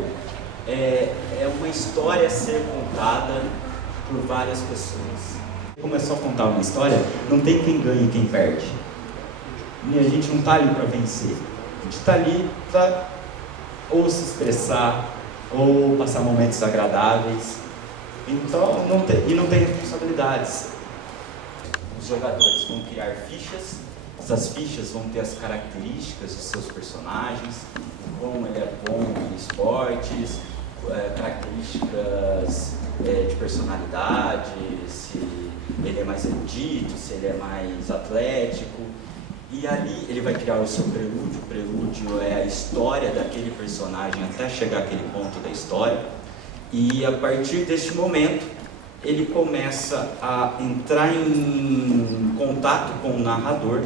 jogo é uma história a ser contada por várias pessoas. Como é só contar uma história, não tem quem ganha e quem perde. E a gente não está ali para vencer. A gente está ali para ou se expressar, ou passar momentos agradáveis. Então, não tem responsabilidades. Os jogadores vão criar fichas. Essas fichas vão ter as características dos seus personagens, como ele é bom em esportes, características de personalidade, se ele é mais erudito, se ele é mais atlético. E ali ele vai criar o seu prelúdio. O prelúdio é a história daquele personagem até chegar àquele ponto da história. E a partir deste momento, ele começa a entrar em contato com o narrador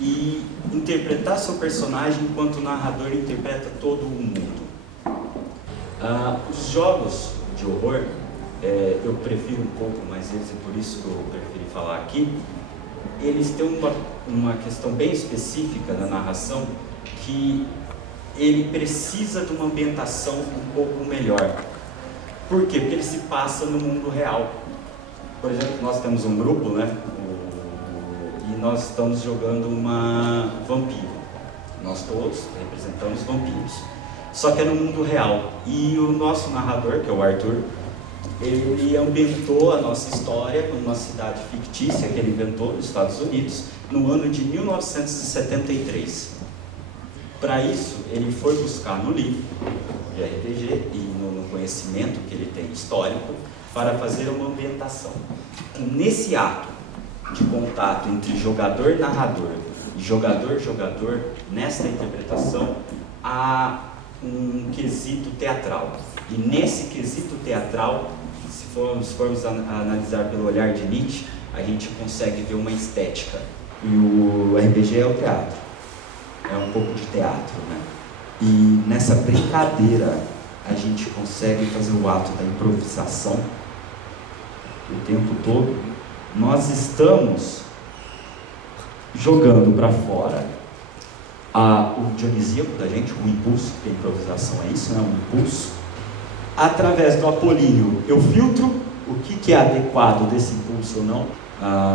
e interpretar seu personagem enquanto o narrador interpreta todo o mundo. Os jogos de horror, eu prefiro um pouco mais eles, e por isso que eu preferi falar aqui, eles têm uma questão bem específica da narração, que ele precisa de uma ambientação um pouco melhor. Por quê? Porque ele se passa no mundo real. Por exemplo, nós temos um grupo, né? E nós estamos jogando uma vampiro. Nós todos representamos vampiros. Só que é no mundo real. E o nosso narrador, que é o Arthur, ele ambientou a nossa história numa cidade fictícia que ele inventou nos Estados Unidos, no ano de 1973. Para isso, ele foi buscar no livro de RPG e no conhecimento que ele tem histórico para fazer uma ambientação. E nesse ato de contato entre jogador-narrador e jogador-jogador, nesta interpretação, há um quesito teatral. E nesse quesito teatral, se formos analisar pelo olhar de Nietzsche, a gente consegue ver uma estética. E o RPG é o teatro. É um pouco de teatro, né? E nessa brincadeira, a gente consegue fazer o ato da improvisação o tempo todo. Nós estamos jogando para fora o dionisíaco da gente, o impulso, que a improvisação é isso, né? Um impulso. Através do apolíneo, eu filtro o que é adequado desse impulso ou não.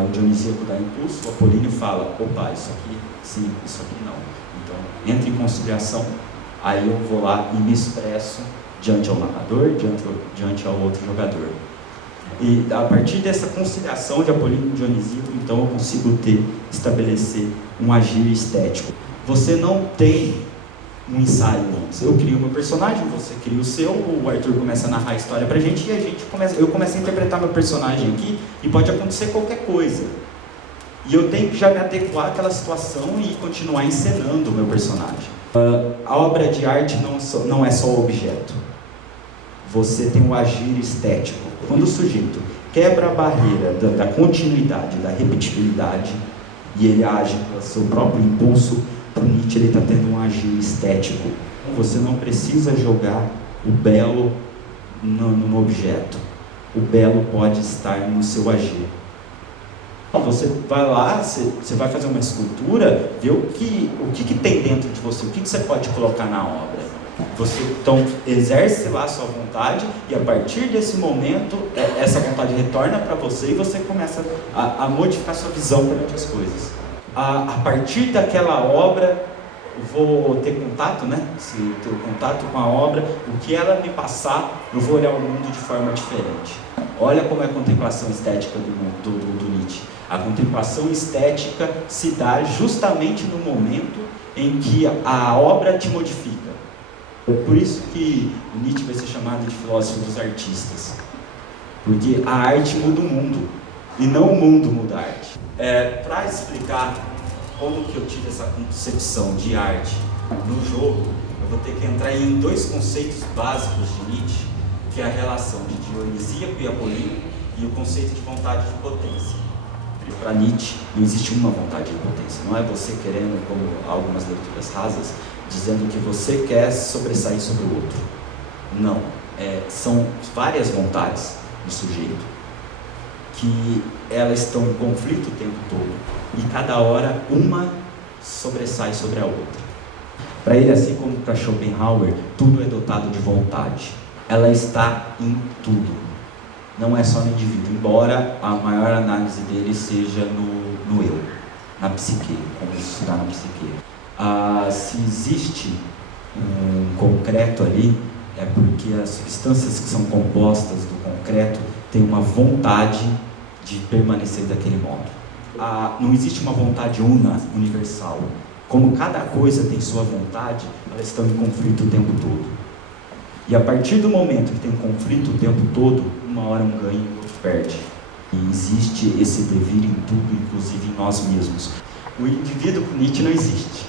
O dionisíaco dá impulso, o apolíneo fala, opa, isso aqui sim, isso aqui não. Então, entra em conciliação, aí eu vou lá e me expresso diante ao narrador, diante ao outro jogador. E a partir dessa conciliação de apolíneo e dionisíaco, então eu consigo estabelecer um agir estético. Você não tem um ensaio antes. Eu crio meu personagem, você cria o seu, o Arthur começa a narrar a história pra gente e eu começo a interpretar meu personagem aqui e pode acontecer qualquer coisa. E eu tenho que já me adequar àquela situação e continuar encenando o meu personagem. A obra de arte não é só o objeto. Você tem o agir estético. Quando o sujeito quebra a barreira da continuidade, da repetibilidade, e ele age pelo seu próprio impulso, para o Nietzsche ele está tendo um agir estético. Você não precisa jogar o belo no objeto. O belo pode estar no seu agir. Você vai lá, você vai fazer uma escultura, vê o que tem dentro de você, o que você pode colocar na obra. Você então exerce lá a sua vontade e a partir desse momento essa vontade retorna para você e você começa a modificar sua visão perante as coisas. A partir daquela obra eu vou ter contato, né? Se eu ter contato com a obra, o que ela me passar, eu vou olhar o mundo de forma diferente. Olha como é a contemplação estética do Nietzsche. A contemplação estética se dá justamente no momento em que a obra te modifica. É por isso que o Nietzsche vai ser chamado de filósofo dos artistas. Porque a arte muda o mundo, e não o mundo muda a arte. Para explicar como que eu tive essa concepção de arte no jogo, eu vou ter que entrar em dois conceitos básicos de Nietzsche, que é a relação de dionisíaco e apolíneo, e o conceito de vontade de potência. Para Nietzsche, não existe uma vontade de potência. Não é você querendo, como algumas leituras rasas, dizendo que você quer sobressair sobre o outro. Não. São várias vontades do sujeito que elas estão em conflito o tempo todo e cada hora uma sobressai sobre a outra. Para ele, assim como para Schopenhauer, tudo é dotado de vontade. Ela está em tudo. Não é só no indivíduo, embora a maior análise dele seja no eu, na psique, como isso se dá na psique. Se existe um concreto ali, é porque as substâncias que são compostas do concreto têm uma vontade de permanecer daquele modo. Não existe uma vontade una, universal. Como cada coisa tem sua vontade, elas estão em conflito o tempo todo. E a partir do momento que tem conflito o tempo todo, uma hora um ganha e o outro perde. E existe esse devir em tudo, inclusive em nós mesmos. O indivíduo para Nietzsche não existe.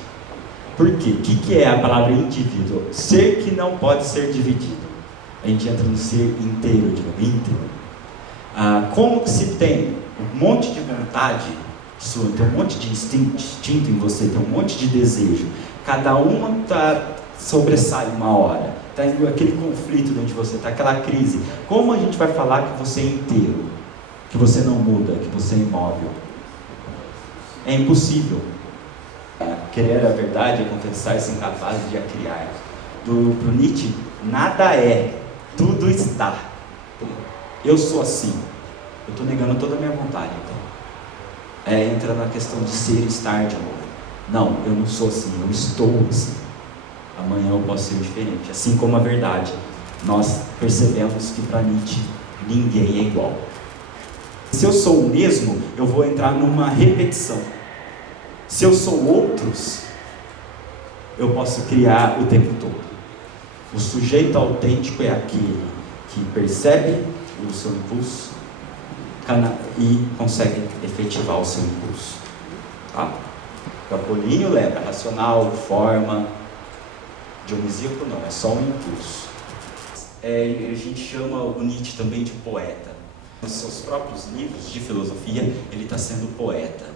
Por quê? O que é a palavra indivíduo? Ser que não pode ser dividido. A gente entra no ser inteiro, íntegro. Como que se tem um monte de vontade sua, tem um monte de instinto em você, tem um monte de desejo. Cada uma sobressai uma hora. Está em aquele conflito dentro de você, está aquela crise. Como a gente vai falar que você é inteiro? Que você não muda, que você é imóvel? É impossível. Querer a verdade é confessar-se incapaz de a criar. Para Nietzsche, nada é, tudo está. Eu sou assim. Eu estou negando toda a minha vontade, então. Entra na questão de ser e estar de novo. Não, eu não sou assim, eu estou assim. Amanhã eu posso ser diferente. Assim como a verdade, nós percebemos que para Nietzsche ninguém é igual. Se eu sou o mesmo, eu vou entrar numa repetição. Se eu sou outros, eu posso criar o tempo todo. O sujeito autêntico é aquele que percebe o seu impulso e consegue efetivar o seu impulso. Tá? O Apolíneo lembra racional, forma. Dionisíaco não, é só um impulso. A gente chama o Nietzsche também de poeta. Nos seus próprios livros de filosofia, ele está sendo poeta.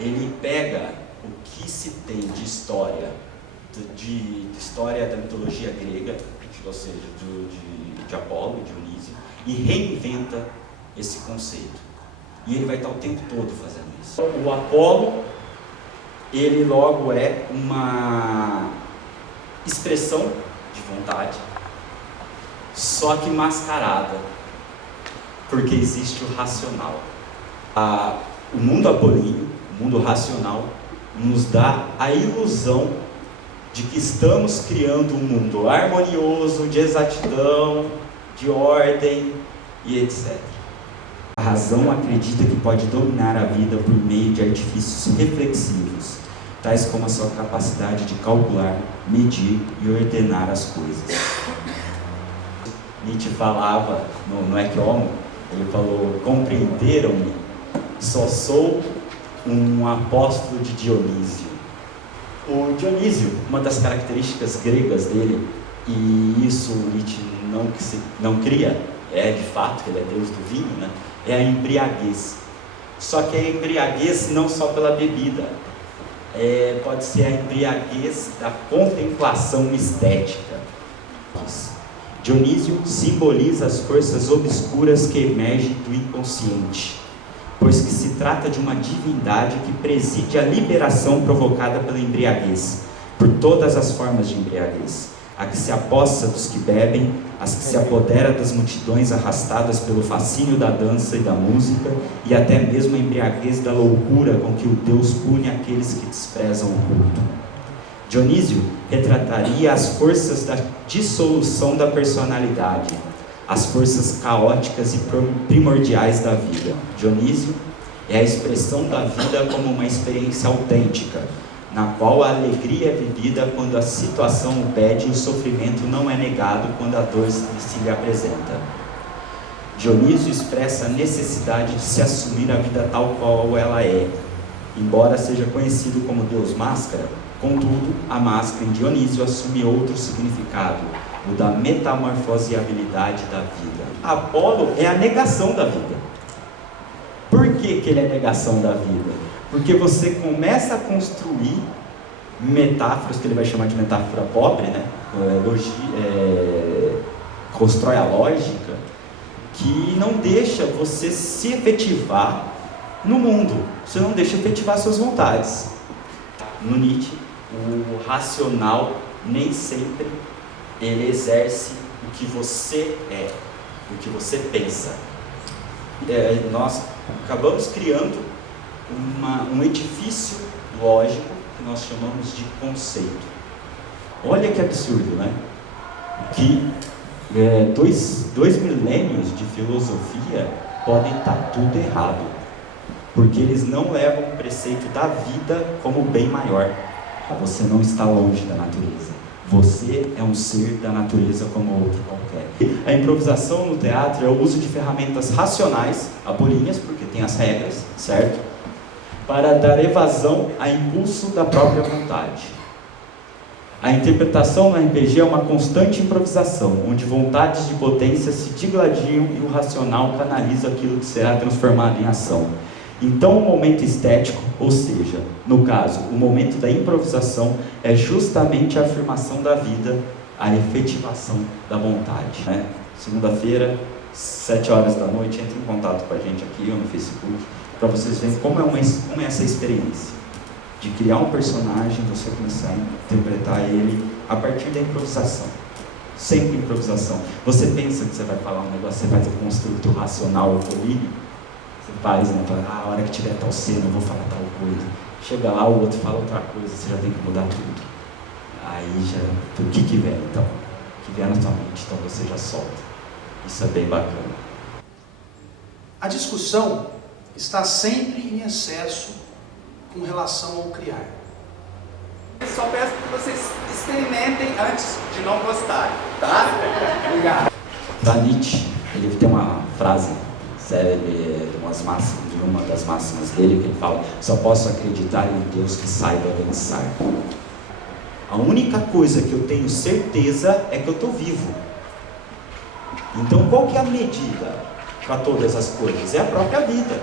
Ele pega o que se tem de história, de história da mitologia grega, ou seja, de Apolo, Dionísio, e reinventa esse conceito. E ele vai estar o tempo todo fazendo isso. O Apolo, ele logo é uma expressão de vontade, só que mascarada, porque existe o racional. O mundo apolíneo, o mundo racional, nos dá a ilusão de que estamos criando um mundo harmonioso, de exatidão, de ordem e etc. A razão acredita que pode dominar a vida por meio de artifícios reflexivos, tais como a sua capacidade de calcular, medir e ordenar as coisas. Nietzsche falava no Ecce Homo, ele falou: compreenderam-me, só sou um apóstolo de Dionísio. O Dionísio, uma das características gregas dele, e isso Nietzsche não cria, de fato, ele é deus do vinho, né? É a embriaguez. Só que a embriaguez não só pela bebida, pode ser a embriaguez da contemplação estética. Dionísio simboliza as forças obscuras que emergem do inconsciente, pois que se trata de uma divindade que preside a liberação provocada pela embriaguez, por todas as formas de embriaguez, a que se apossa dos que bebem, as que se apodera das multidões arrastadas pelo fascínio da dança e da música, e até mesmo a embriaguez da loucura com que o Deus pune aqueles que desprezam o culto. Dionísio retrataria as forças da dissolução da personalidade, as forças caóticas e primordiais da vida. Dionísio é a expressão da vida como uma experiência autêntica, na qual a alegria é vivida quando a situação o pede e o sofrimento não é negado quando a dor se lhe apresenta. Dionísio expressa a necessidade de se assumir a vida tal qual ela é. Embora seja conhecido como Deus Máscara, contudo, a máscara em Dionísio assume outro significado, o da metamorfoseabilidade da vida. Apolo é a negação da vida. Por que ele é a negação da vida? Porque você começa a construir metáforas, que ele vai chamar de metáfora pobre, né? Constrói a lógica, que não deixa você se efetivar no mundo, você não deixa efetivar suas vontades. No Nietzsche, o racional nem sempre ele exerce o que você é, o que você pensa. Nós acabamos criando um edifício lógico que nós chamamos de conceito. Olha que absurdo, né? Que dois milênios de filosofia podem estar tudo errado, porque eles não levam o preceito da vida como bem maior. Você não está longe da natureza. Você é um ser da natureza como outro qualquer. A improvisação no teatro é o uso de ferramentas racionais, apolíneas, porque tem as regras, certo? Para dar evasão a impulso da própria vontade. A interpretação no RPG é uma constante improvisação, onde vontades de potência se digladiam e o racional canaliza aquilo que será transformado em ação. Então, o momento estético, ou seja, no caso, o momento da improvisação, é justamente a afirmação da vida, a efetivação da vontade. Né? Segunda-feira, 7 horas da noite, entre em contato com a gente aqui ou no Facebook, para vocês verem como é essa experiência de criar um personagem, você começar a interpretar ele a partir da improvisação. Sempre improvisação. Você pensa que você vai falar um negócio, você faz o construto racional, apolíneo, você faz, né? Fala, a hora que tiver tal cena, eu vou falar tal coisa. Chega lá, o outro fala outra coisa, você já tem que mudar tudo. Aí já, o que vier então? O que vier na tua mente, então você já solta. Isso é bem bacana. A discussão está sempre em excesso com relação ao criar. Eu só peço que vocês experimentem antes de não gostarem, tá? Obrigado. Da Nietzsche, ele tem uma frase célebre de uma das máximas dele, que ele fala: só posso acreditar em Deus que saiba dançar. A única coisa que eu tenho certeza é que eu estou vivo. Então qual que é a medida para todas as coisas? É a própria vida.